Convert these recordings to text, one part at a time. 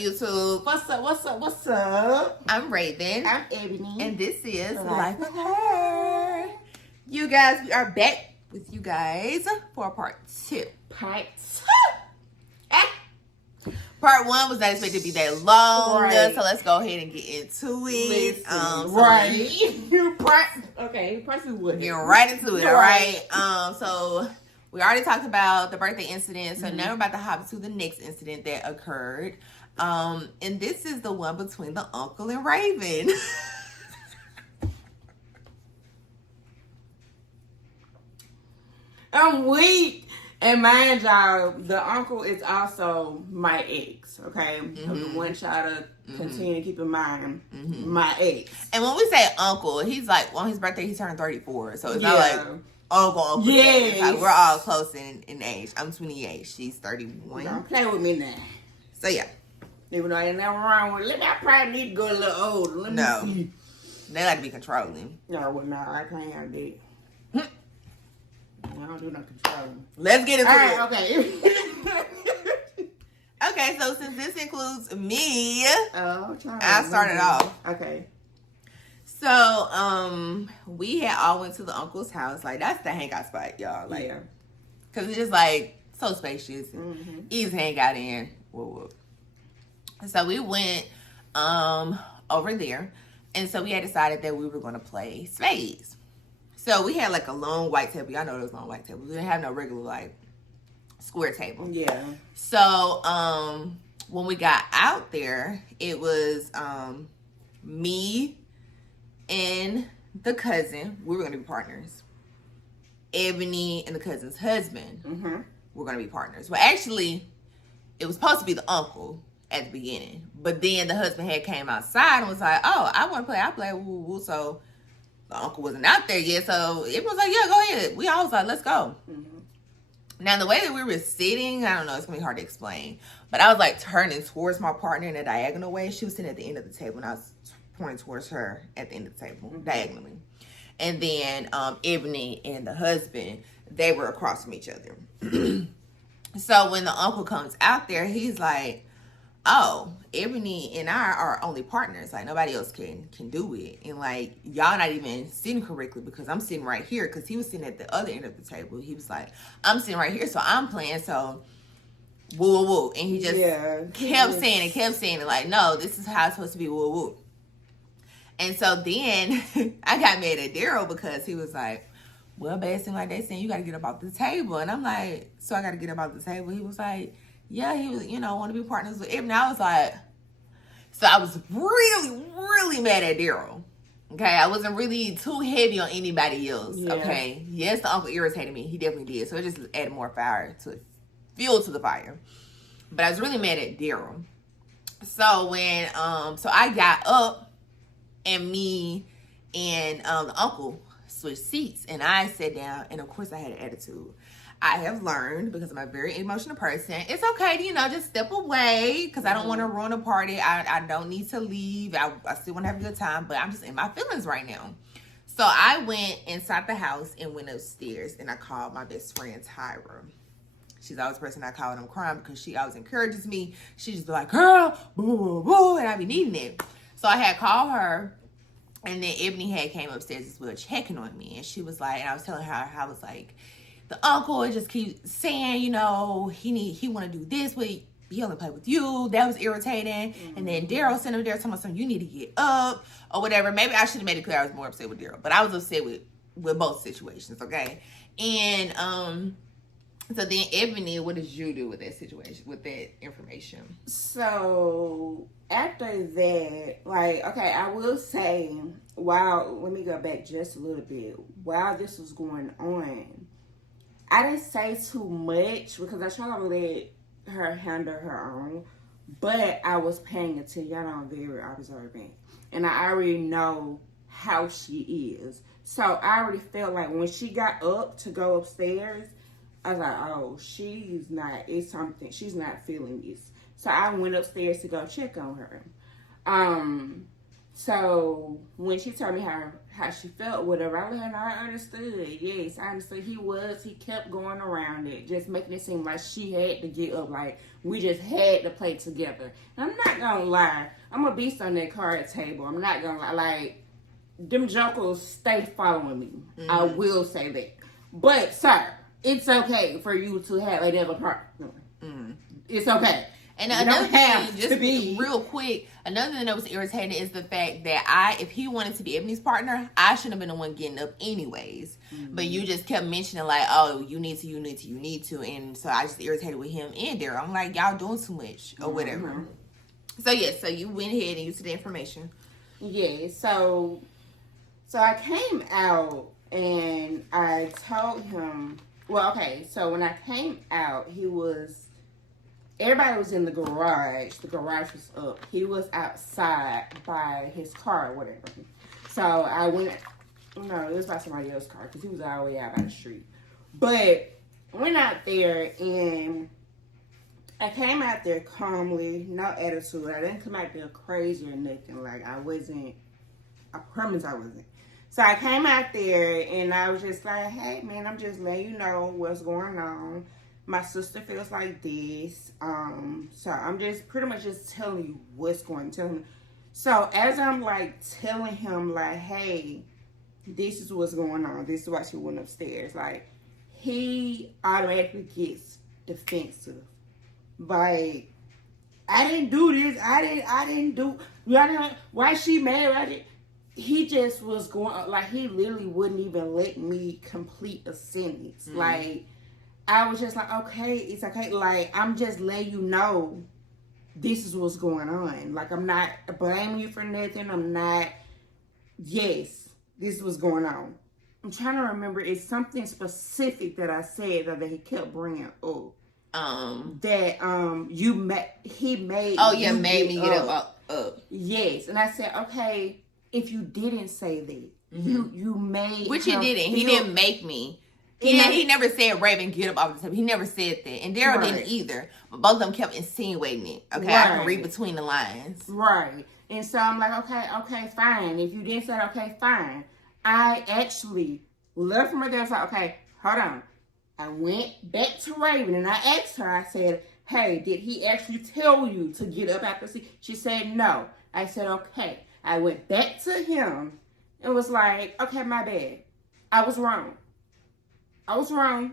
YouTube? What's up? I'm Raven. I'm Ebony. And this is Life with Her. You guys, we are back with you guys for part 2. Part Part 1 was not expected to be that long, Right. so let's go ahead and get into it. Part 2 would. Get right into it, all right? So we already talked about the birthday incident, so now we're about to hop to the next incident that occurred. And this is the one between the uncle and Raven. I'm weak. And mind y'all, the uncle is also my ex, okay? So the one child to continue to keep in mind, my ex. And when we say uncle, he's like, on his birthday, he turned 34. So it's not like uncle. Yes. It's like we're all close in age. I'm 28. She's 31. Don't play with me now. So yeah. Even though ain't nothing wrong with it. I probably need to go a little older. Let me see. They like to be controlling. No, well, no, I can't have that. I don't do no controlling. Let's get into it. Okay. Okay, so since this includes me, I started off. Okay. So, we had all went to the uncle's house. Like, that's the hangout spot, y'all. Like, yeah. Because it's just, like, so spacious. Easy to hang out in. Whoop. So, we went over there. And so, we had decided that we were going to play spades. So, we had, like, a long white table. Y'all know those long white tables. We didn't have no regular, like, square table. Yeah. So, when we got out there, it was me and the cousin. We were going to be partners. Ebony and the cousin's husband were going to be partners. Well, actually, it was supposed to be the uncle at the beginning. But then the husband had came outside and was like, oh, I want to play. I play. Woo, woo. So the uncle wasn't out there yet. So it was like, yeah, go ahead. We all was like, let's go. Now, the way that we were sitting, I don't know, it's going to be hard to explain. But I was like turning towards my partner in a diagonal way. She was sitting at the end of the table and I was pointing towards her at the end of the table, diagonally. And then Ebony and the husband, they were across from each other. So when the uncle comes out there, he's like, oh, Ebony and I are only partners. Like, nobody else can do it. And, like, y'all not even sitting correctly because I'm sitting right here. Because he was sitting at the other end of the table. He was like, I'm sitting right here, so I'm playing. So, woo, woo, woo. And he just kept saying it. Like, no, this is how it's supposed to be, woo, woo. And so then I got mad at Daryl because he was like, well, babe, it seems like they saying you got to get up off the table. And I'm like, so I got to get up off the table? He was like, yeah, he was, want to be partners with Ebony. I was like, so I was really, really mad at Daryl. Okay, I wasn't really too heavy on anybody else. Yeah. Okay, yes, the uncle irritated me. He definitely did. So it just added more fuel to the fire. But I was really mad at Daryl. So when, so I got up and me and the uncle switched seats and I sat down and of course I had an attitude. I have learned, because I'm a very emotional person, it's okay to, just step away because I don't want to ruin a party. I don't need to leave. I still want to have a good time, but I'm just in my feelings right now. So I went inside the house and went upstairs and I called my best friend, Tyra. She's always the person I call when I'm crying because she always encourages me. She just be like, girl, boo, boo, boo, and I be needing it. So I had called her. And then Ebony had came upstairs as well checking on me. And she was like, and I was telling her how I was like, the uncle just keeps saying, he want to do this, but he only play with you. That was irritating. And then Daryl sent him there telling me something, you need to get up or whatever. Maybe I should have made it clear I was more upset with Daryl. But I was upset with both situations, okay? And so then Ebony, what did you do with that situation, with that information? So after that, I will say, let me go back just a little bit. While this was going on, I didn't say too much because I tried to let her handle her own, but I was paying attention. Y'all know I'm very observant, and I already know how she is. So I already felt like when she got up to go upstairs, I was like, oh, she's not feeling this. So I went upstairs to go check on her. So when she told me how she felt, whatever, I let her know I understood. Yes, I understood. He kept going around it, just making it seem like she had to get up, like we just had to play together. And I'm not gonna lie, I'm a beast on that card table. I'm not gonna lie, like them jokers stay following me. Mm-hmm. I will say that. But sir, it's okay for you to have another partner. Mm-hmm. It's okay. And another thing, just real quick, another thing that was irritating is the fact that if he wanted to be Ebony's partner, I shouldn't have been the one getting up anyways. Mm-hmm. But you just kept mentioning like, oh, you need to. And so I just irritated with him and Daryl. I'm like, y'all doing too much or whatever. Mm-hmm. So yeah, so you went ahead and used the information. Yeah, so I came out and I told him, well, okay, so when I came out, everybody was in the garage. The garage was up. He was outside by his car or whatever. So I went, no, it was by somebody else's car because he was all the way out by the street. But I went out there and I came out there calmly, no attitude. I didn't come out there crazy or nothing. Like I promise I wasn't. So I came out there and I was just like, hey man, I'm just letting you know what's going on. My sister feels like this. So I'm just pretty much just telling you what's going on. So as I'm like telling him like, hey, this is what's going on. This is why she went upstairs. Like he automatically gets defensive. Like I didn't do this. I didn't do. Why she mad? He just was going like he literally wouldn't even let me complete a sentence. Mm-hmm. Like. I was just like, okay, it's okay. Like, I'm just letting you know this is what's going on. Like, I'm not blaming you for nothing. Yes, this is what's going on. I'm trying to remember. It's something specific that I said that he kept bringing up. He made. Oh, yeah, made me get up. Yes. And I said, okay, if you didn't say that, mm-hmm. you made. Which he didn't. He didn't make me. He never said Raven get up off the table. He never said that. And Daryl didn't either. But both of them kept insinuating it. Okay, right. I can read between the lines. Right. And so I'm like, okay, fine. If you didn't say it, okay, fine. I actually left from her there. I was like, okay, hold on. I went back to Raven and I asked her, I said, hey, did he actually tell you to get up after sleep? She said no. I said, okay. I went back to him and was like, okay, my bad. I was wrong.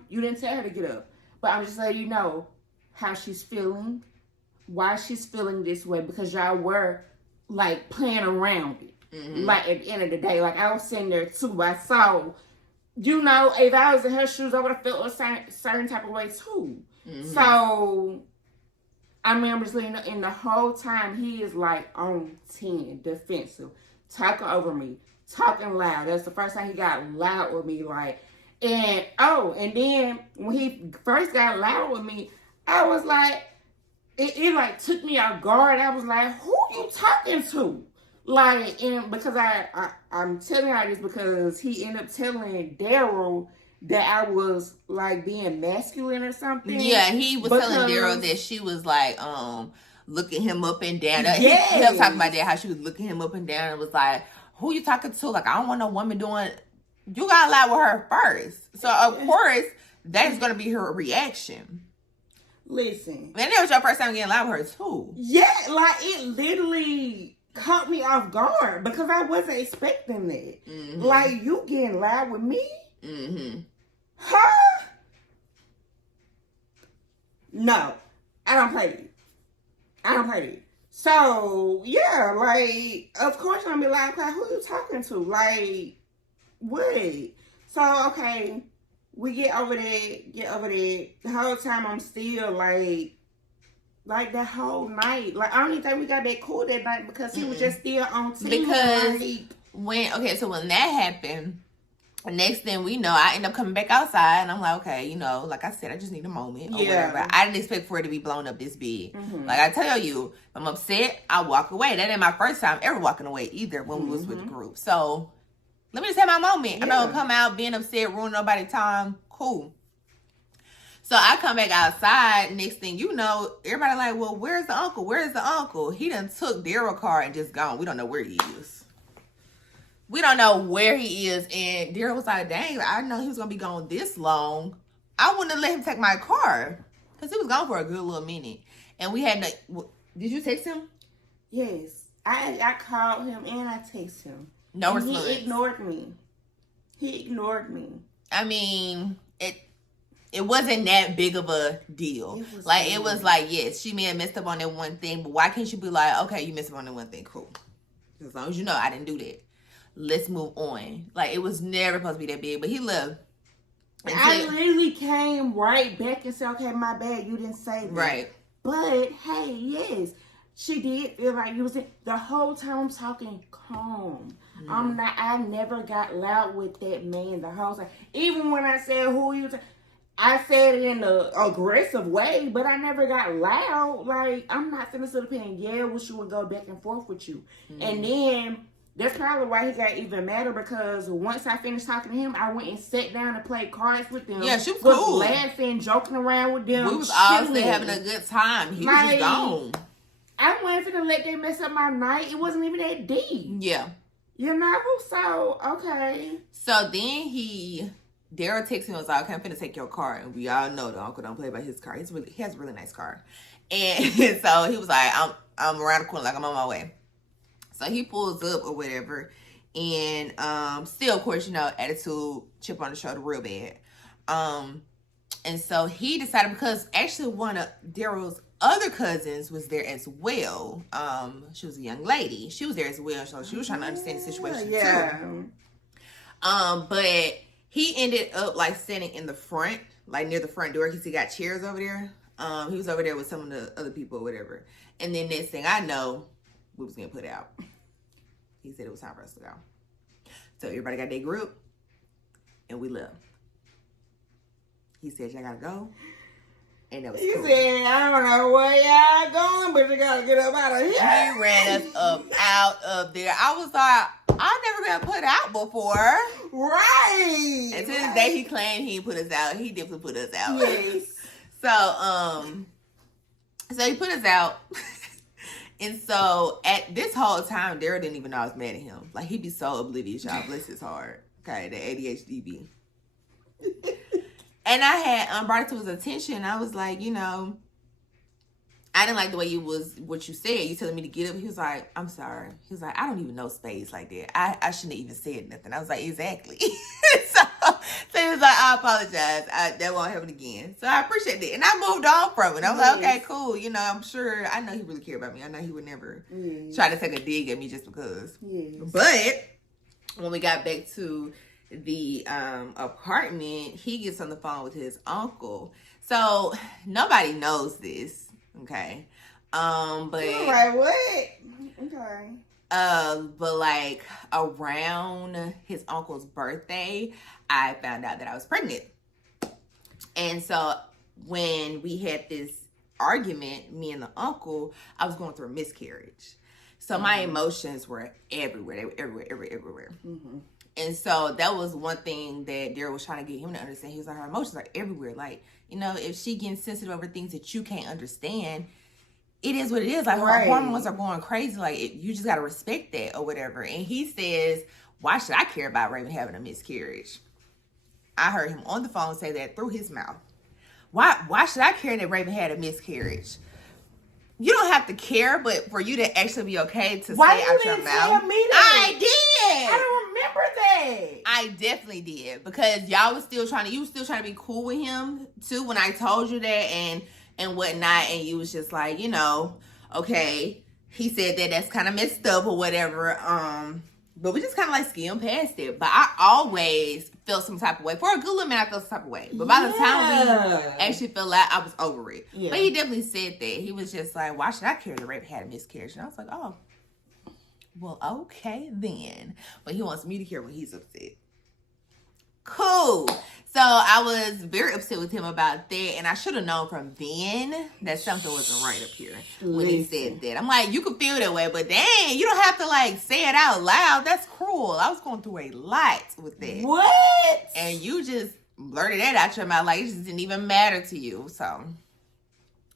You didn't tell her to get up. But I'm just letting you know how she's feeling, why she's feeling this way, because y'all were, like, playing around it. Mm-hmm. Like, at the end of the day, like, I was sitting there, too. I saw, if I was in her shoes, I would have felt a certain type of way, too. Mm-hmm. So, I remember just letting you know, and the whole time, he is, like, on 10, defensive, talking over me, talking loud. That's the first time he got loud with me, like, and then when he first got loud with me, I was like, it like took me off guard. I was like, who you talking to? Like, and because I'm telling y'all this because he ended up telling Daryl that I was like being masculine or something. Yeah, he was telling Daryl that she was like looking him up and down. Yes. He kept talking about that, how she was looking him up and down and was like, who you talking to? Like, I don't want no woman doing. You got to lie with her first. So, of course, that is going to be her reaction. Listen. And that was your first time getting loud with her, too. Yeah, like, it literally caught me off guard because I wasn't expecting that. Mm-hmm. Like, you getting loud with me? Mm-hmm. Huh? No. I don't play it. So, yeah, like, of course I'm going to be like, who you talking to? Like, what? So, okay, we get over there. The whole time I'm still like the whole night. Like, I don't even think we got that cool that night because he was just still on TV. Because when that happened, next thing we know, I end up coming back outside and I'm like, okay, like I said, I just need a moment or whatever. I didn't expect for it to be blown up this big. Mm-hmm. Like I tell you, if I'm upset, I walk away. That ain't my first time ever walking away either when we was with the group. So let me just have my moment. Yeah. I'm not gonna come out being upset, ruin nobody's time. Cool. So I come back outside. Next thing you know, everybody like, well, where's the uncle? Where's the uncle? He done took Daryl's car and just gone. We don't know where he is. We don't know where he is. And Daryl was like, dang, I know he was going to be gone this long. I wouldn't have let him take my car. Because he was gone for a good little minute. And we had no... Did you text him? Yes. I called him and I texted him. No and response. He ignored me. I mean, it wasn't that big of a deal. It was like, yes, she may have messed up on that one thing, but why can't you be like, okay, you messed up on that one thing, cool. As long as you know I didn't do that. Let's move on. Like, it was never supposed to be that big, but he left. I literally came right back and said, okay, my bad, you didn't say that. Right. But, hey, yes, she did feel like you was the whole time I'm talking calm. I never got loud with that man the whole time. Even when I said who you I said it in an aggressive way, but I never got loud. Like, I'm not finna sit up here and yell with you and go back and forth with you. And then that's probably why he got even madder, because once I finished talking to him, I went and sat down and played cards with them. Yeah, she was cool. Laughing, joking around with them. We was all still having a good time. He was just gone. I wasn't finna let them mess up my night. It wasn't even that deep. Yeah. You know? So, okay. So then Daryl texted me and was like, okay, I'm finna take your car. And we all know the uncle don't play by his car. He has a really nice car. And so he was like, I'm around the corner, like I'm on my way. So he pulls up or whatever. And still, of course, attitude, chip on the shoulder real bad. And so he decided, because actually one of Daryl's other cousins was there as well. She was a young lady. She was there as well. So she was trying to understand the situation too. But he ended up like standing in the front, like near the front door, because he got chairs over there. He was over there with some of the other people or whatever. And then next thing I know, we was getting put out. He said it was time for us to go. So everybody got their group and we left. He said, y'all gotta go. And that was cool. He said, I don't know where y'all going, but you gotta get up out of here. He ran us up out of there. I was like, I've never been put out before. Right. And to this day, he claimed he put us out. He definitely put us out. Yes. So he put us out. And so at this whole time, Daryl didn't even know I was mad at him. Like, he'd be so oblivious, y'all. Bless his heart. Okay, the ADHD be. And I had brought it to his attention. I was like, I didn't like the way what you said. You telling me to get up. He was like, I'm sorry. He was like, I don't even know space like that. I shouldn't have even said nothing. I was like, exactly. so he was like, I apologize. That won't happen again. So I appreciate it. And I moved on from it. I was like, okay, cool. I'm sure. I know he really cared about me. I know he would never try to take a dig at me just because. Yes. But when we got back to the apartment, he gets on the phone with his uncle. So nobody knows this. Okay. But like what? Okay. But like around his uncle's birthday, I found out that I was pregnant. And so when we had this argument, me and the uncle, I was going through a miscarriage. So my emotions were everywhere. They were everywhere. Mm-hmm. And so that was one thing that Daryl was trying to get him to understand. He was like, her emotions are everywhere. Like, if she getting sensitive over things that you can't understand, it is what it is. Like, her hormones are going crazy. Like, you just got to respect that or whatever. And he says, why should I care about Raven having a miscarriage? I heard him on the phone say that through his mouth. Why should I care that Raven had a miscarriage? You don't have to care, but for you to actually be okay to say out your mouth. I did. I don't remember that. I definitely did, because you were still trying to be cool with him too when I told you that and whatnot, and you was just like, okay, he said that's kind of messed up or whatever. But we just kind of like skimmed past it. But I always felt some type of way. For a good little minute, I felt some type of way. But by the time we actually felt like I was over it. Yeah. But he definitely said that. He was just like, why should I care that Raven had a miscarriage? And I was like, oh, well, okay then. But he wants me to care when he's upset. Cool. So I was very upset with him about that, and I should have known from then that something wasn't right up here when he said that. I'm like, you can feel that way, but dang, you don't have to like say it out loud. That's cruel. I was going through a lot with that. What? And you just blurted that out your mouth like it just didn't even matter to you. So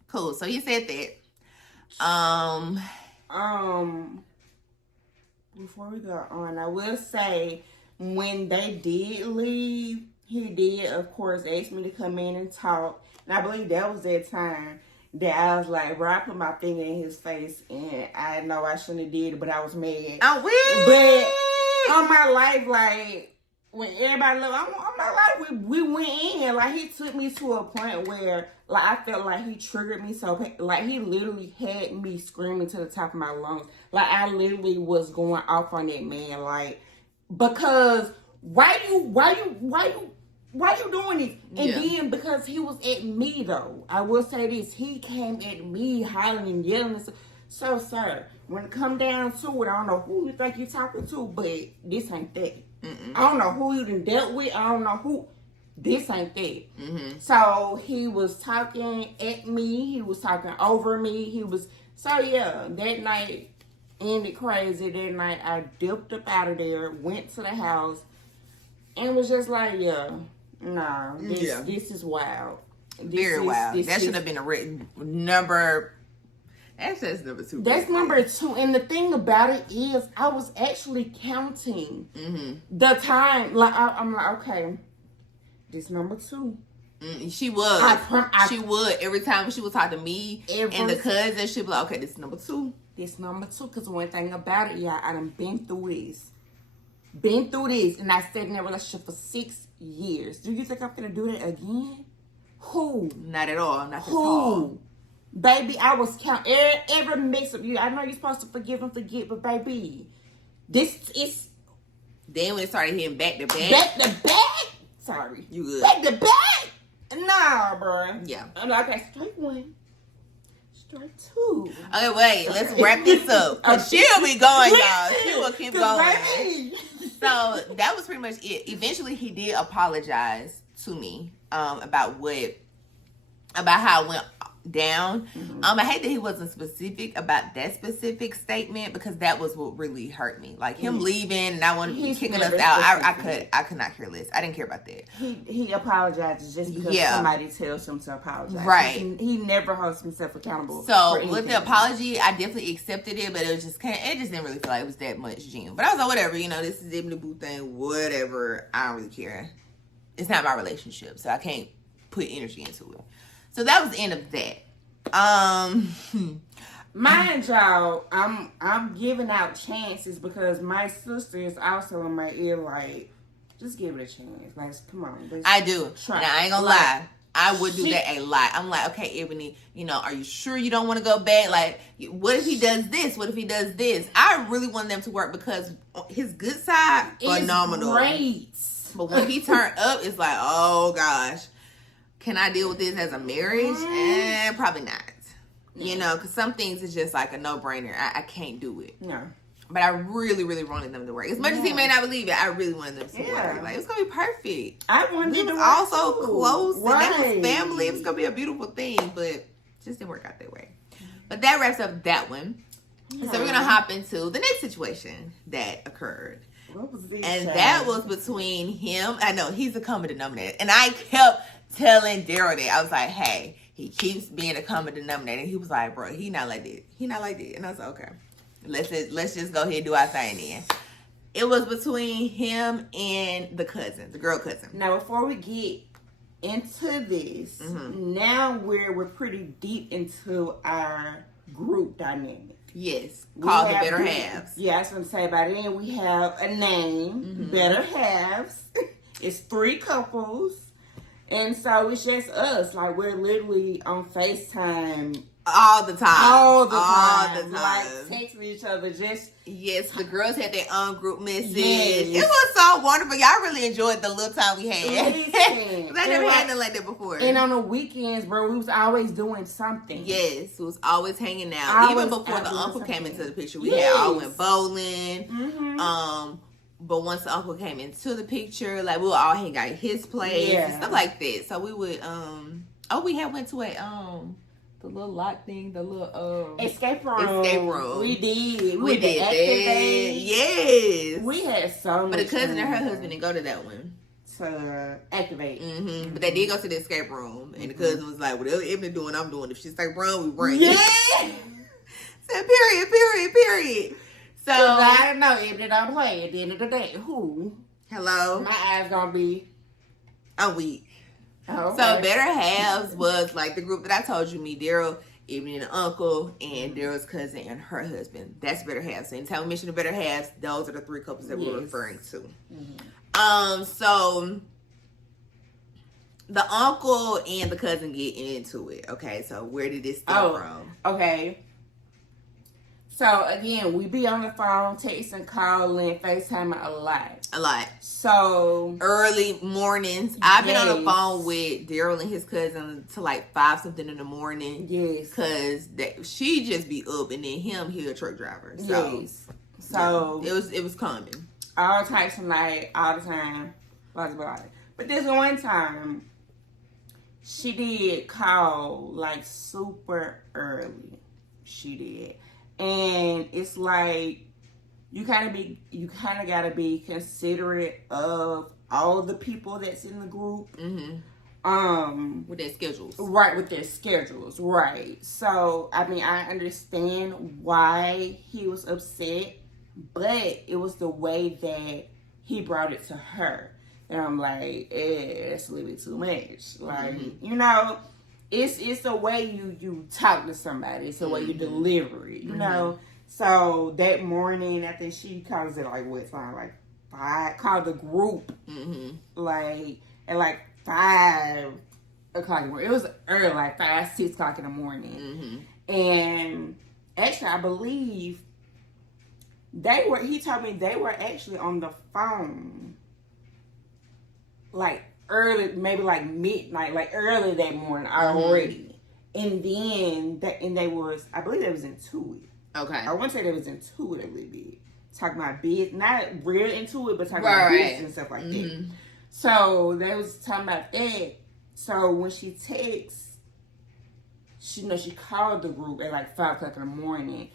cool. So he said that. Before we go on, I will say when they did leave, he did, of course, ask me to come in and talk. And I believe that was that time that I was like, bro, I put my finger in his face, and I know I shouldn't have did it, but I was mad. I'm weird. But on my life, like, when everybody looked, on my life, we went in. Like, he took me to a point where, like, I felt like he triggered me so, like, he literally had me screaming to the top of my lungs. Like, I literally was going off on that man, like, because why you doing this? And then because he was at me though, I will say this, he came at me hollering and yelling and so sir, when it come down to it, I don't know who you think you're talking to, but this ain't that. I don't know who you done dealt with, I don't know who, this ain't that. So he was talking at me, he was talking over me, so yeah, that night ended crazy. That night I dipped up out of there, went to the house, and was just like, this is wild. Very wild. That should have been a written number. That's number 2. That's number 2. And the thing about it is, I was actually counting the time. Like I'm like, okay, this number 2. She was. She would. Every time she would talk to me and the cousin, she'd be like, okay, this is number 2. This number 2, because one thing about it, y'all, I done been through this, and I stayed in that relationship for 6 years. Do you think I'm gonna do that again? Who? Not at all. Not at all. Baby, I was counting every mix up. I know you're supposed to forgive and forget, but baby, this is. Then when it started hitting back to back. Sorry, you good? Back to back? Nah, bro. Yeah. I'm like, okay, straight 1. Straight 2. Okay, wait. Let's wrap this up. Cause she'll be going, y'all. She will keep going. Baby. So that was pretty much it. Eventually, he did apologize to me about how it went down. I hate that he wasn't specific about that specific statement because that was what really hurt me. Like him leaving and I wanted to be kicking us out. I could not care less. I didn't care about that. He apologizes just because somebody tells him to apologize. Right. He never holds himself accountable. So with the apology, I definitely accepted it, but it just didn't really feel like it was that much genuine. But I was like, whatever, this is Ibn Boo thing, whatever. I don't really care. It's not my relationship, so I can't put energy into it. So that was the end of that. Mind y'all, I'm giving out chances because my sister is also in my ear like, just give it a chance. Like, come on. I do. Try. Now, I ain't gonna lie. I would do that a lot. I'm like, okay, Ebony, are you sure you don't want to go back? Like, what if he does this? What if he does this? I really want them to work because his good side, phenomenal. Great. But when he turned up, it's like, oh gosh. Can I deal with this as a marriage? Probably not. Because some things is just like a no-brainer. I can't do it. Yeah. But I really, really wanted them to work. As much as he may not believe it, I really wanted them to work. Like, it's going to be perfect. I wanted it to was also close. And that was family. It was going to be a beautiful thing. But it just didn't work out that way. But that wraps up that one. Yeah. So we're going to hop into the next situation that occurred. What was this? And that was between him. I know, he's a common denominator. And I kept telling Daryl that. I was like, hey, he keeps being a common denominator. And he was like, bro, he not like that. He not like that. And I was like, okay, let's just go ahead and do our thing then. It was between him and the girl cousin. Now, before we get into this, now we're pretty deep into our group dynamic. Yes, called the Better Halves. Yeah, I was going to say by then we have a name, Better Halves. It's 3 couples. And so it's just us. Like, we're literally on FaceTime. All the time. All the time. Like, texting each other. Yes, the girls had their own group message. Yes. It was so wonderful. Y'all really enjoyed the little time we had. Because I never had nothing like that before. And on the weekends, bro, we was always doing something. Yes, we was always hanging out. Even before the uncle came into the picture, we had all went bowling. But once the uncle came into the picture, like, we would all hang out at his place and stuff like that. So we would, we had went to the little lock thing, the little escape room. We did. We did that. Yes. We had so much. But the cousin and her husband didn't go to that one. to activate. Mm-hmm. But they did go to the escape room, and the cousin was like, "Whatever Ebony doing, I'm doing. If she say run, we run." Yeah. Said period. So I know Ebony don't play at the end of the day. Who? Hello. My eyes gonna be a week. Okay. So Better Halves was like the group that I told you, me, Daryl, Ebony and the uncle, and Daryl's cousin and her husband. That's Better Halves. So anytime we mention the Better Halves, those are the three couples that we're referring to. So the uncle and the cousin get into it. Okay, so where did this stem from? Okay. So again, we be on the phone, texting, calling, FaceTiming a lot. So early mornings. I've been on the phone with Daryl and his cousin till like 5 something in the morning. Yes. Cause she just be up, and then he a truck driver. So, yes. So it was coming. All types of night, all the time. Blah. But this one time, she did call like super early. She did. And it's like you kind of gotta be considerate of all the people that's in the group. With their schedules. Right, with their schedules. Right. So I mean, I understand why he was upset, but it was the way that he brought it to her. And I'm like, that's a little bit too much. Like, you know, it's the way you talk to somebody. It's the way you deliver it, you know. So that morning, I think she calls it like what time? Like 5. Called the group like at like 5 o'clock in the morning. It was early, like 5, 6 o'clock in the morning. And actually, I believe he told me they were actually on the phone like early, maybe like midnight, like early that morning already. And then they was, I believe they was into it. Okay. I wouldn't say they was into it a little bit. Talking about business, not real into it, but talking about business and stuff like that. So they was talking about that. So when she texts, she called the group at like 5 o'clock in the morning.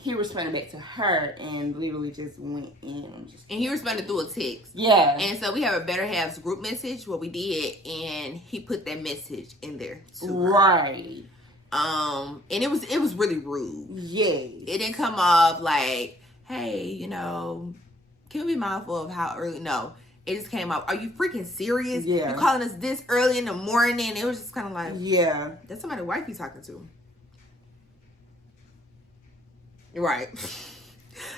He responded back to her and literally just went in. And he responded through a text. Yeah. And so we have a Better Halves group message, what we did, and he put that message in there too. Right. And it was really rude. Yeah. It didn't come off like, hey, you know, can we be mindful of how early? No. It just came off, are you freaking serious? Yeah. You calling us this early in the morning? It was just kind of like, yeah. That's somebody's wife you talking to. Right.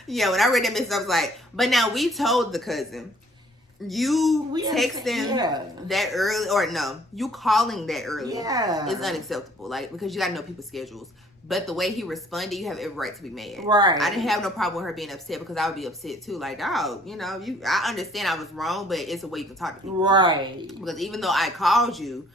Yeah, when I read that message, I was like, but now we told the cousin, you texting that early, or no, you calling that early is unacceptable. Like, because you got to know people's schedules. But the way he responded, you have every right to be mad. Right. I didn't have no problem with her being upset because I would be upset too. Like, dog, you know, I understand I was wrong, but it's a way you can talk to people. Right. Because even though I called you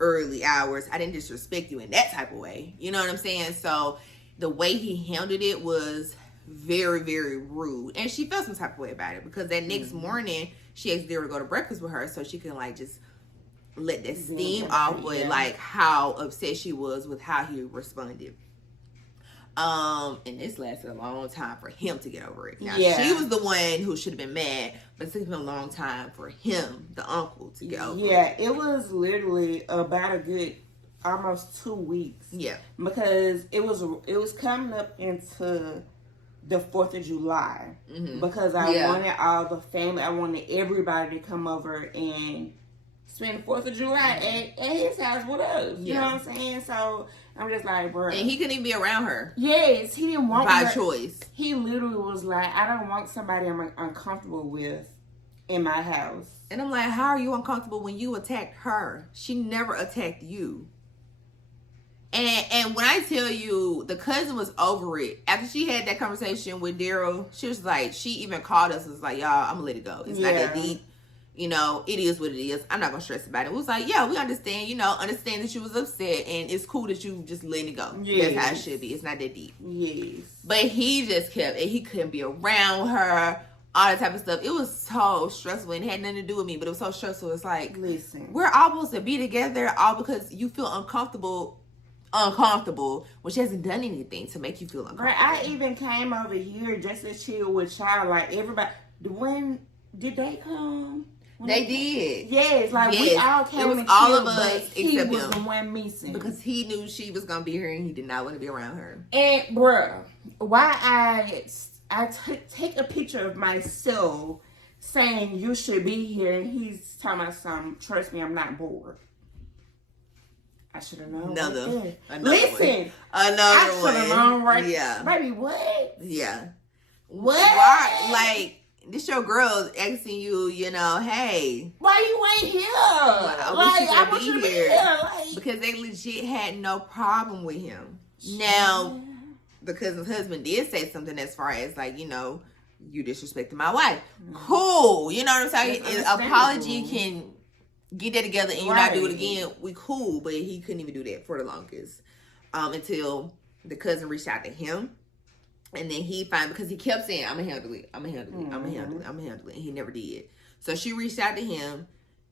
early hours, I didn't disrespect you in that type of way. You know what I'm saying? So the way he handled it was very, very rude. And she felt some type of way about it because that next morning, she asked Dara to go to breakfast with her so she can, like, just let that steam off with, like, how upset she was with how he responded. And this lasted a long time for him to get over it. Now, she was the one who should have been mad, but it took him a long time for him, the uncle, to get over it. Yeah, it was literally about a good almost 2 weeks. Yeah. Because it was coming up into the 4th of July. Because I wanted all the family, I wanted everybody to come over and spend the 4th of July at his house with us. You know what I'm saying? So I'm just like, bro. And he couldn't even be around her. Yes, he didn't want by choice. He literally was like, I don't want somebody I'm uncomfortable with in my house. And I'm like, how are you uncomfortable when you attacked her? She never attacked you. And when I tell you, the cousin was over it. After she had that conversation with Daryl, she was like, she even called us and was like, y'all, I'm going to let it go. It's not that deep. You know, it is what it is. I'm not going to stress about it. It was like, yeah, we understand, understand that you was upset. And it's cool that you just letting it go. Yes. That's how it should be. It's not that deep. Yes. But he just kept, he couldn't be around her. All that type of stuff. It was so stressful and it had nothing to do with me. But it was so stressful. It's like, listen, we're all supposed to be together all because you feel uncomfortable, when she hasn't done anything to make you feel uncomfortable. Right, I even came over here just to chill with y'all. Like, everybody, when did they come? They did. Yes, like we all came. It was and all chilled, of us but he except was him. the one missing Because he knew she was gonna be here and he did not want to be around her. And bruh, why I take a picture of myself saying you should be here, and he's talking about something. Trust me, I'm not bored. I should have known. Another Listen, one. I should have known right. Yeah, baby, what? Yeah, what? Why? Like, this your girl asking you, you know, hey, why you ain't here? I want you to be here. Like, because they legit had no problem with him. Now, the cousin's husband did say something as far as like, you know, you disrespected my wife. Cool, you know what I'm saying? An apology can get that together and you not do it again. We cool, but he couldn't even do that for the longest until the cousin reached out to him. And then he because he kept saying, I'm gonna handle it. I'm gonna handle it. I'm gonna handle it. I'm gonna handle it. And he never did. So she reached out to him.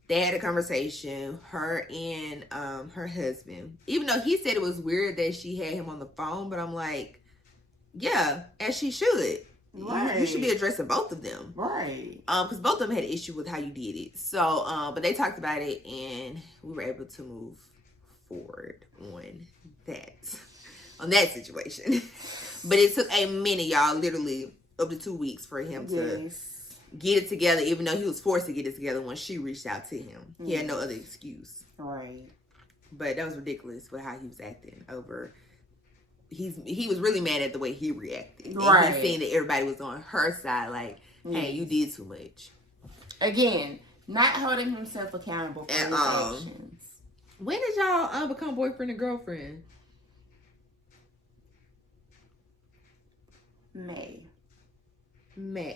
They had a conversation, her and her husband. Even though he said it was weird that she had him on the phone, but I'm like, yeah, as she should. Right. You should be addressing both of them. Right. Because both of them had an issue with how you did it. So, but they talked about it and we were able to move forward on that situation. But it took a minute, y'all, literally up to 2 weeks for him to get it together, even though he was forced to get it together when she reached out to him. He had no other excuse. Right. But that was ridiculous with how he was acting over. He was really mad at the way he reacted. Right. And he seen that everybody was on her side, like, hey, you did too much. Again, not holding himself accountable for his actions. When did y'all become boyfriend and girlfriend? May.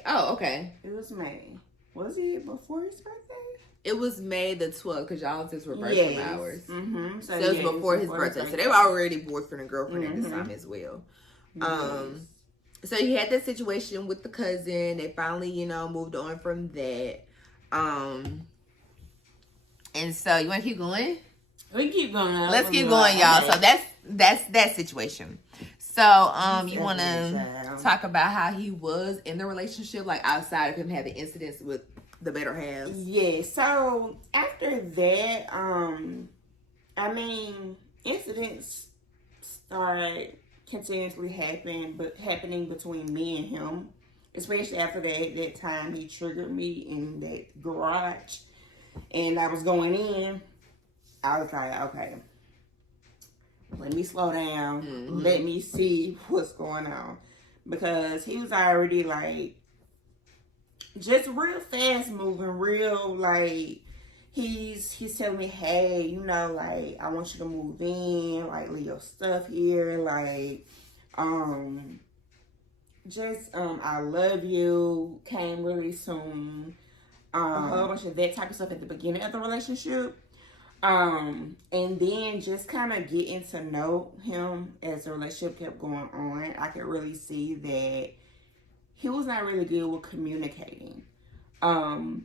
Oh, okay. It was May. Was it before his birthday? It was May the 12th because y'all just were birthday hours. Mm-hmm. So it was before his birthday. So they were already boyfriend and girlfriend at this time as well. So he had that situation with the cousin. They finally, you know, moved on from that. And so you want to keep going? We keep going. Let's keep going, y'all. So that's that situation. So, you want to talk about how he was in the relationship, like outside of him having incidents with the better halves? Yeah. So after that, I mean, incidents started continuously happening between me and him, especially after that time he triggered me in that garage, and I was going in. I was like, okay. Let me slow down. Mm-hmm. Let me see what's going on. Because he was already like, just real fast moving, real like, he's telling me, hey, you know, like, I want you to move in, like, leave your stuff here, like, I love you, came really soon. A whole bunch of that type of stuff at the beginning of the relationship. And then just kind of getting to know him as the relationship kept going on, I could really see that he was not really good with communicating.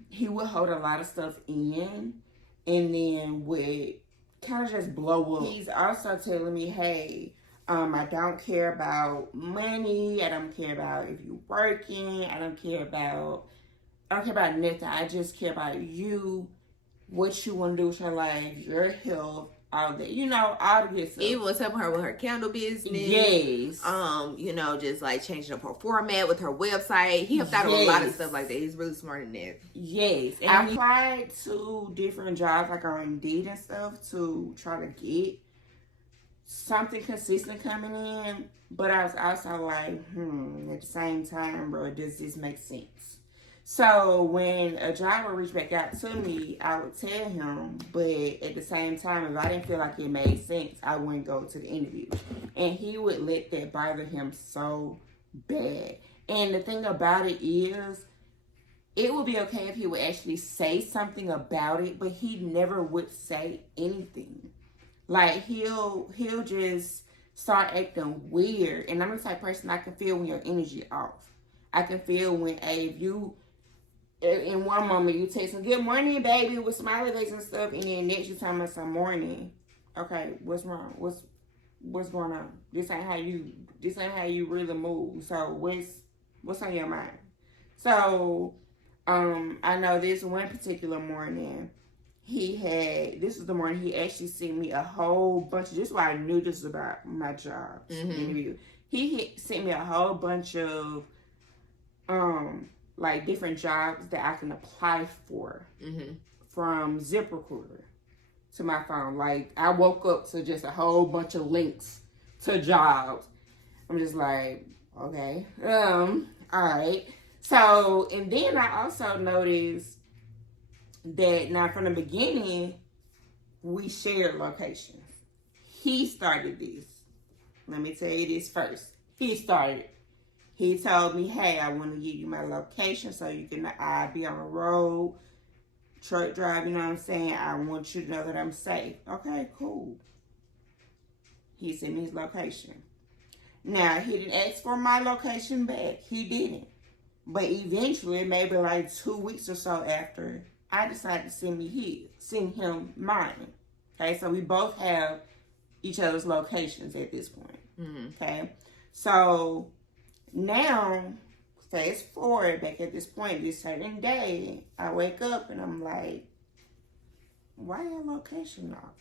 He would hold a lot of stuff in and then would kind of just blow up. He's also telling me, hey, I don't care about money. I don't care about if you're working. I don't care about nothing. I just care about you. What you want to do with your life, your health, all that, you know, all the good stuff. Even was helping her with her candle business. Yes. You know, just like changing up her format with her website. He helped out with a lot of stuff like that. He's really smart in that. Yes. And I applied to different jobs like on Indeed and stuff to try to get something consistent coming in. But I was also like, at the same time, bro, does this make sense? So when a job would reach back out to me, I would tell him, but at the same time, if I didn't feel like it made sense, I wouldn't go to the interview. And he would let that bother him so bad. And the thing about it is, it would be okay if he would actually say something about it, but he never would say anything. Like, he'll just start acting weird. And I'm the type of person I can feel when your energy off. I can feel when, hey, if you... in one moment you text him, good morning, baby, with smiley face and stuff, and then next you tell me some morning. Okay, what's wrong? What's going on? This ain't how you really move. So what's on your mind? So I know this one particular morning, this was the morning he actually sent me a whole bunch of, this is why I knew this was about my job interview. He sent me a whole bunch of, like different jobs that I can apply for from ZipRecruiter to my phone. Like, I woke up to just a whole bunch of links to jobs. I'm just like, okay, all right. So, and then I also noticed that now from the beginning, we shared locations. He started this. Let me tell you this first. He started. He told me, hey, I want to give you my location so you can, I be on the road, truck drive, you know what I'm saying? I want you to know that I'm safe. Okay, cool. He sent me his location. Now, he didn't ask for my location back. He didn't. But eventually, maybe like 2 weeks or so after, I decided to send him mine. Okay, so we both have each other's locations at this point. Okay, so now, fast forward back at this point, this certain day, I wake up and I'm like, why your location off?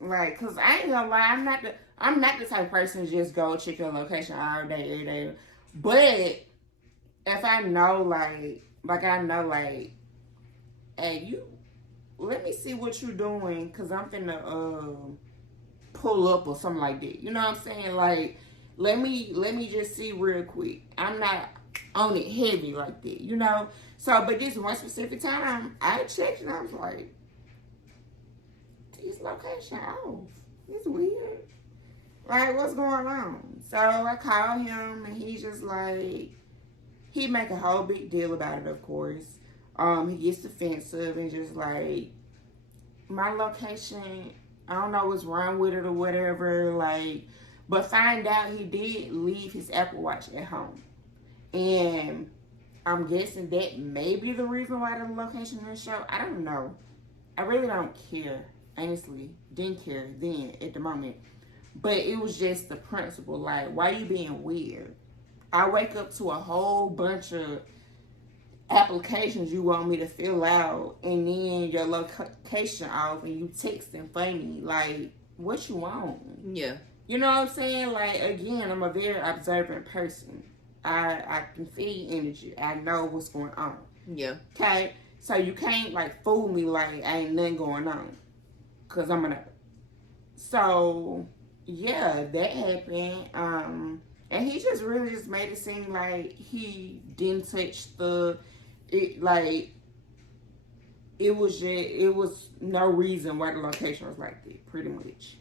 Like, cause I ain't gonna lie, I'm not the type of person to just go check your location all day, every day. But if I know, hey, you, let me see what you're doing, cause I'm finna pull up or something like that. You know what I'm saying? Like, let me just see real quick. I'm not on it heavy like that, you know. So, but this one specific time, I checked and I was like, his location off. It's weird. Like, what's going on? So I called him and he's just like, he make a whole big deal about it, of course. He gets defensive and just like, my location, I don't know what's wrong with it or whatever, like, but find out he did leave his Apple Watch at home. And I'm guessing that may be the reason why the location didn't show. I don't know. I really don't care. Honestly, didn't care then at the moment. But it was just the principle. Like, why you being weird? I wake up to a whole bunch of applications you want me to fill out, and then your location off, and you texting funny. Like, what you want? Yeah. You know what I'm saying? Like, again, I'm a very observant person. I can feel energy. I know what's going on. Yeah. Okay? So you can't, like, fool me like ain't nothing going on. Because I'm gonna. So, yeah, that happened. And he just really just made it seem like he didn't touch it was no reason why the location was like that, pretty much.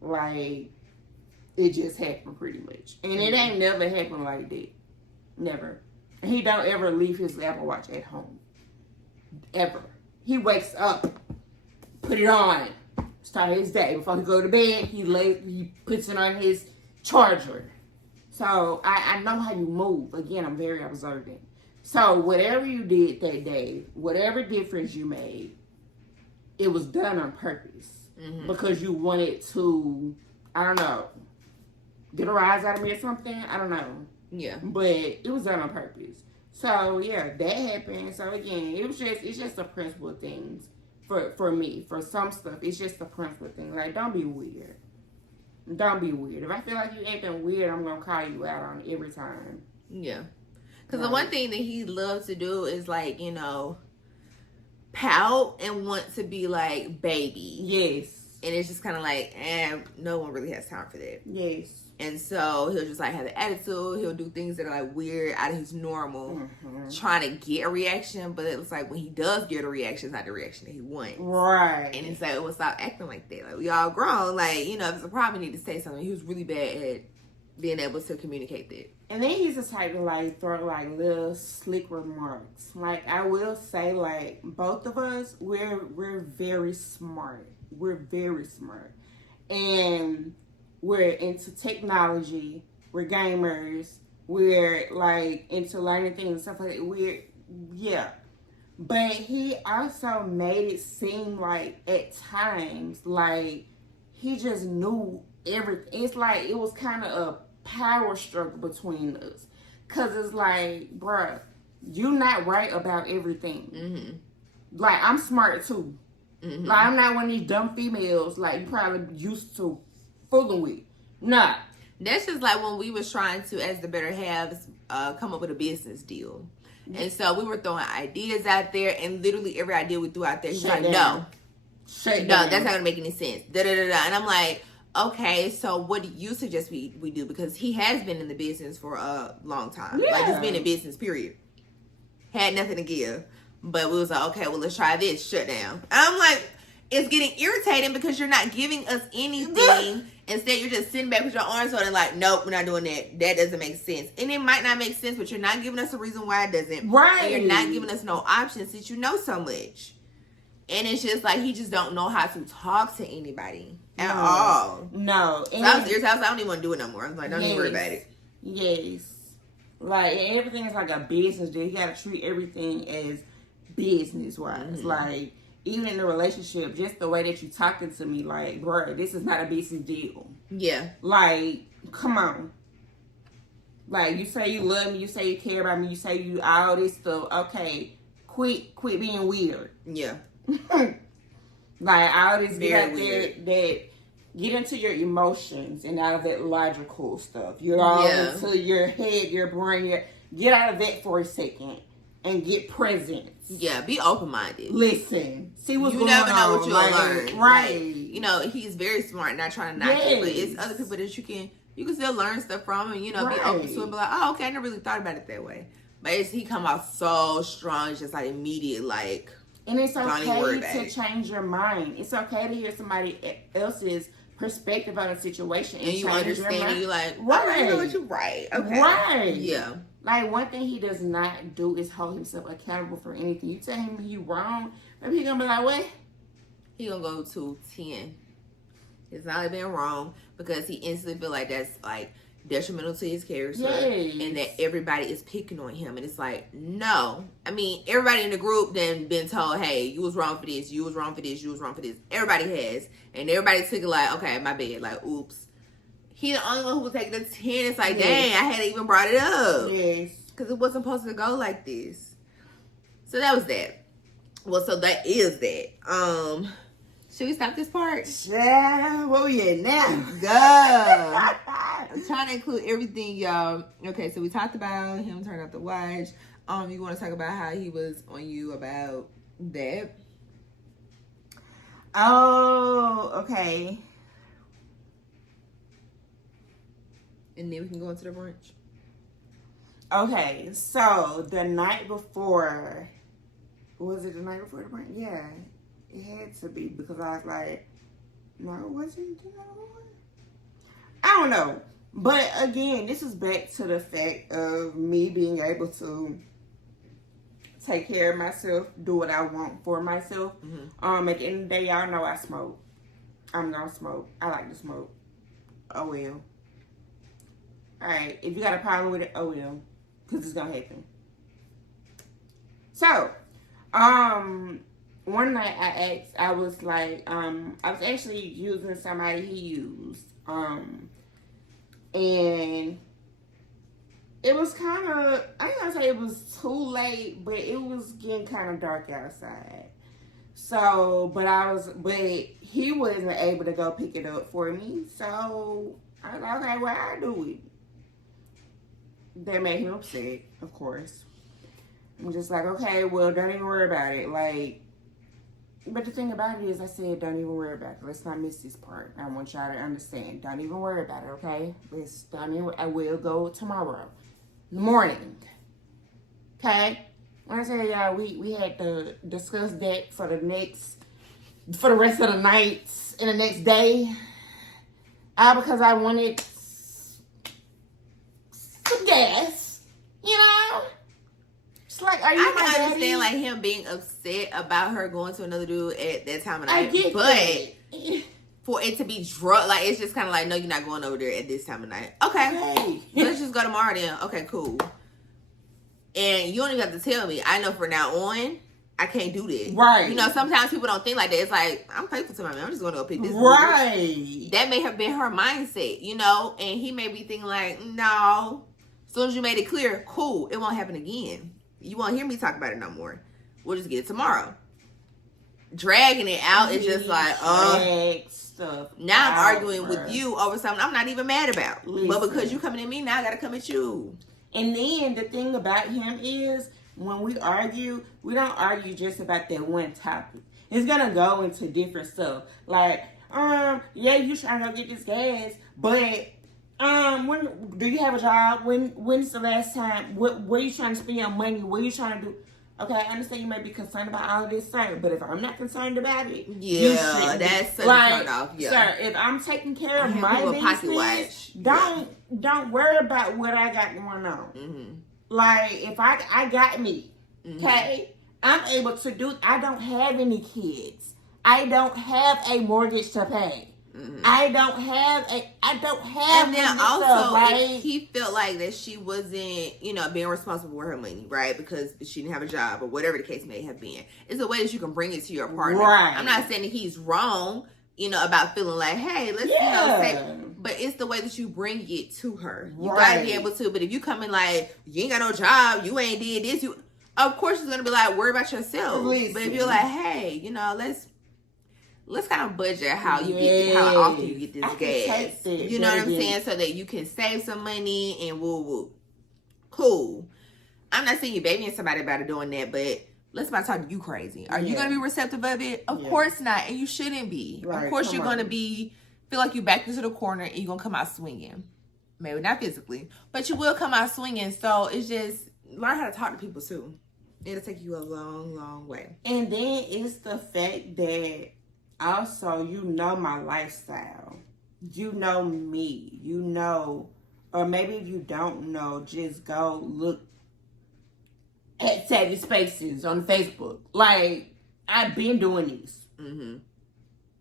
Like, it just happened pretty much. And it ain't never happened like that. Never. He don't ever leave his Apple Watch at home. Ever. He wakes up, put it on, start his day. Before he go to bed, he puts it on his charger. So I know how you move. Again, I'm very observant. So whatever you did that day, whatever difference you made, it was done on purpose. Because you wanted to, I don't know, get a rise out of me or something. I don't know. Yeah. But it was done on purpose. So yeah, that happened. So again, it's just the principle of things for me. For some stuff, it's just the principle of things. Like, don't be weird. Don't be weird. If I feel like you acting weird, I'm gonna call you out on it every time. Yeah. Because the one thing that he loves to do is, like, you know, pout and want to be like baby. Yes. And it's just kind of like, no one really has time for that. Yes. And so he'll just like have an attitude. He'll do things that are like weird out of his normal, trying to get a reaction. But it's like when he does get a reaction, it's not the reaction that he wants. Right. And it's like, well, stop acting like that. Like, we all grown. Like, you know, if it's a problem, you need to say something. He was really bad at being able to communicate that. And then he's the type to like throw like little slick remarks. Like, I will say, like, both of us, we're very smart. We're very smart. And we're into technology. We're gamers. We're like into learning things and stuff like that. But he also made it seem like at times like he just knew everything. It's like it was kind of a power struggle between us. Cause it's like, bruh, you're not right about everything. Mm-hmm. Like, I'm smart too. Mm-hmm. Like, I'm not one of these dumb females like you probably used to fooling with. Nah. That's just like when we was trying to, as the better halves, come up with a business deal. And so we were throwing ideas out there, and literally every idea we threw out there, he's like, no, that's not gonna make any sense. Da da da da. And I'm like, okay, so what do you suggest we do? Because he has been in the business for a long time. Yeah. Like, he's been in business, period. Had nothing to give. But we was like, okay, well, let's try this. Shut down. And I'm like, it's getting irritating because you're not giving us anything. Instead, you're just sitting back with your arms on and like, nope, we're not doing that. That doesn't make sense. And it might not make sense, but you're not giving us a reason why it doesn't. Right. And you're not giving us no options since you know so much. And it's just like, he just don't know how to talk to anybody at all. No. So I was irritated. I don't even want to do it no more. I was like, don't even worry about it. Yes. Like, everything is like a business deal. You got to treat everything as business-wise. Mm-hmm. Like, even in a relationship, just the way that you talking to me, like, bro, this is not a business deal. Yeah. Like, come on. Like, you say you love me, you say you care about me, you say you all this stuff. Okay, quit being weird. Yeah. Like, all this Very get out weird. there, that get into your emotions and out of that logical stuff. You're all into your head, your brain. Get out of that for a second and get present. Yeah, be open-minded. Listen. See what's going on. You never know what you'll learn. Right. Like, you know, he's very smart, not trying to knock it, but it's other people that you can still learn stuff from and, you know, be open to it and be like, oh, okay, I never really thought about it that way. But he come out so strong, it's just like immediate, like, and it's okay to change your mind. It's okay to hear somebody else's perspective on a situation and you understand and you're like, right. I know what you're right. Okay. Right. Yeah. Like, one thing he does not do is hold himself accountable for anything. You tell him you wrong, maybe he gonna be like, what? He gonna go to 10. It's not been wrong because he instantly feel like that's like detrimental to his character and that everybody is picking on him. And it's like, no. I mean, everybody in the group then been told, hey, you was wrong for this, you was wrong for this, you was wrong for this. Everybody has. And everybody took it like, okay, my bad. Like, oops. He the only one who was taking the 10. It's like, dang, I hadn't even brought it up. Yes. Because it wasn't supposed to go like this. So that was that. Well, so that is that. Should we stop this part? Yeah, where we at now? Go. I'm trying to include everything, y'all. Okay, so we talked about him turning off the watch. You want to talk about how he was on you about that? Oh, okay. And then we can go into the brunch. Okay, so the night before, was it the night before the brunch? Yeah, it had to be because I was like, no, it wasn't the night before. I don't know. But again, this is back to the fact of me being able to take care of myself, do what I want for myself. Mm-hmm. At the end of the day, y'all know I smoke. I'm gonna smoke. I like to smoke. Oh well. Alright, if you got a problem with it, oh well. Because it's gonna happen. So, one night I was like, I was actually using somebody he used. And it was kind of, I ain't gonna say it was too late, but it was getting kind of dark outside. So, but he wasn't able to go pick it up for me. So, I was like, okay, well, I'll do it. That made him upset, of course. I'm just like, okay, well, don't even worry about it. Like, but the thing about it is, I said, don't even worry about it. Let's not miss this part. I want y'all to understand. Don't even worry about it, okay? I will go tomorrow. In the morning. Okay? When I say y'all, we had to discuss that for the rest of the night and the next day. Because I wanted some gas. You know? Like, are you I can understand like him being upset about her going to another dude at that time of night. But for it to be drunk, like it's just kind of like, no, you're not going over there at this time of night. Okay, let's just go tomorrow then. Okay, cool. And you don't even have to tell me. I know from now on, I can't do that. Right. You know, sometimes people don't think like that. It's like, I'm faithful to my man. I'm just going to go pick this. Right. That may have been her mindset, you know, and he may be thinking like, no. As soon as you made it clear, cool, it won't happen again. You won't hear me talk about it no more. We'll just get it tomorrow. Dragging it out is just like, stuff. Now I'm arguing with you over something I'm not even mad about. Listen. But because you coming at me, now I gotta come at you. And then the thing about him is, when we argue, we don't argue just about that one topic. It's gonna go into different stuff. Like, yeah, you trying to go get this gas, but when do you have a job? When's the last time? Where you trying to spend your money? What you trying to do? Okay, I understand you may be concerned about all of this, sir, but if I'm not concerned about it, yeah, that's a turn off. Yeah, sir, if I'm taking care of my business, don't worry about what I got going on. Mm-hmm. Like, if I got me, okay, I'm able to do. I don't have any kids. I don't have a mortgage to pay. I don't have. And then also, stuff, right? if he felt like that she wasn't, being responsible with her money, right? Because she didn't have a job or whatever the case may have been. It's a way that you can bring it to your partner. Right. I'm not saying that he's wrong, about feeling like, hey, let's, say, but it's the way that you bring it to her. You gotta be able to. But if you come in like, you ain't got no job, you ain't did this, of course she's gonna be like, worry about yourself. Listen. But if you're like, hey, let's kind of budget how you get, how often you get this gas. You know what I'm saying? So that you can save some money and woo. Cool. I'm not saying you're babying somebody about doing that, but let's not talk you crazy. Are you going to be receptive of it? Of course not. And you shouldn't be. Right, of course you're going to feel like you backed into the corner and you're going to come out swinging. Maybe not physically, but you will come out swinging. So it's just learn how to talk to people too. It'll take you a long, long way. And then it's the fact that also, my lifestyle. You know me. Or maybe if you don't know, just go look at Savvy Spaces on Facebook. Like, I've been doing this. Mm-hmm.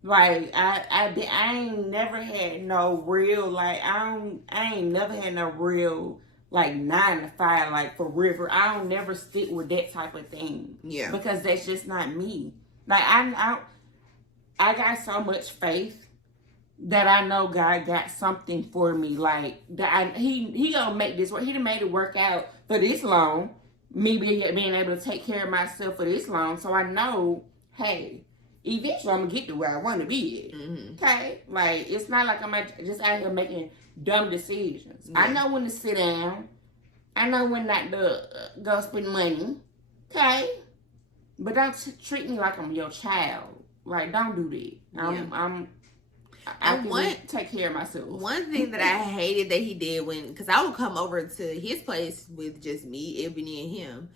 Like, I ain't never had no real, like, I ain't never had no real, like, 9 to 5, like, for real. I don't never stick with that type of thing. Yeah. Because that's just not me. Like, I got so much faith that I know God got something for me. Like, that he gonna make this work. He done made it work out for this long. Me being able to take care of myself for this long. So I know, hey, eventually I'm gonna get to where I want to be at. Mm-hmm. Okay? Like, it's not like I'm just out here making dumb decisions. Yeah. I know when to sit down. I know when not to go spend money. Okay? But don't treat me like I'm your child. Like, don't do that. I can take care of myself. One thing that I hated that he did because I would come over to his place with just me, Ebony, and him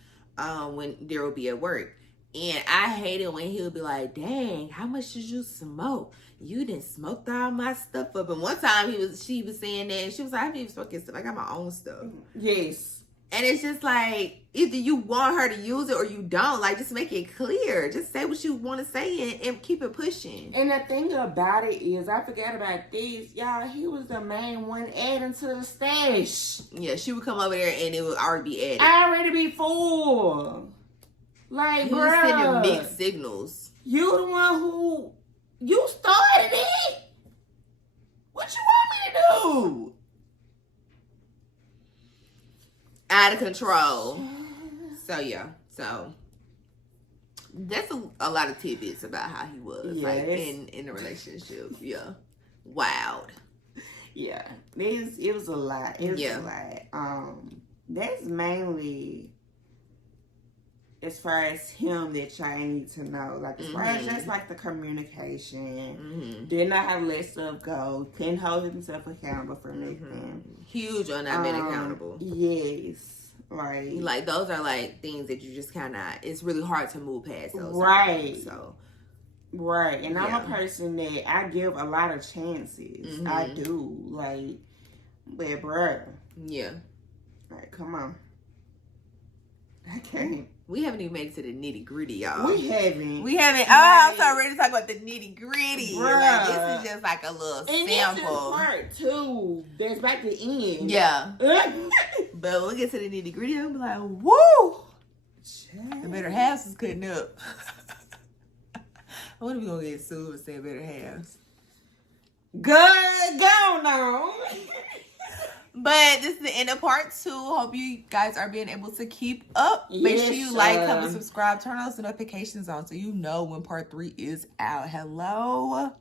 when Daryl would be at work. And I hated when he would be like, dang, how much did you smoke? You done smoked all my stuff up. And one time she was saying that, and she was like, I didn't even smoke your stuff. I got my own stuff. Yes. And it's just like, either you want her to use it or you don't. Like, just make it clear. Just say what you want to say and keep it pushing. And the thing about it is, I forgot about this. Y'all, he was the main one adding to the stash. Yeah, she would come over there and it would already be added. Already be full. Like, he was sending mixed signals. You the one who... You started it. What you want me to do? Out of control. So yeah. So that's a lot of tidbits about how he was like in the relationship. Yeah. Wild. Yeah. It was a lot. It was a lot. That's mainly as far as him that y'all need to know. Like, as far as just like the communication, did not have let stuff go, couldn't hold himself accountable for anything. Huge on not being accountable. Yes. Like those are like things that you just kind of, it's really hard to move past those. Right. So. Right. And I'm a person that I give a lot of chances. I do. Like, but bruh. Yeah. Like, come on. I can't. We haven't even made it to the nitty gritty, y'all. We haven't. Oh, I'm so ready to talk about the nitty gritty. Like, this is just like a little and sample. This is part 2. That's back to the end. Yeah. But when we get to the nitty gritty, I'll be like, woo! The better halves is cutting up. I wonder if we're going to get sued for saying better halves. Good. Go on. But this is the end of part 2. Hope you guys are being able to keep up. Make sure you like, comment, subscribe, turn on those notifications on so you know when part 3 is out. Hello.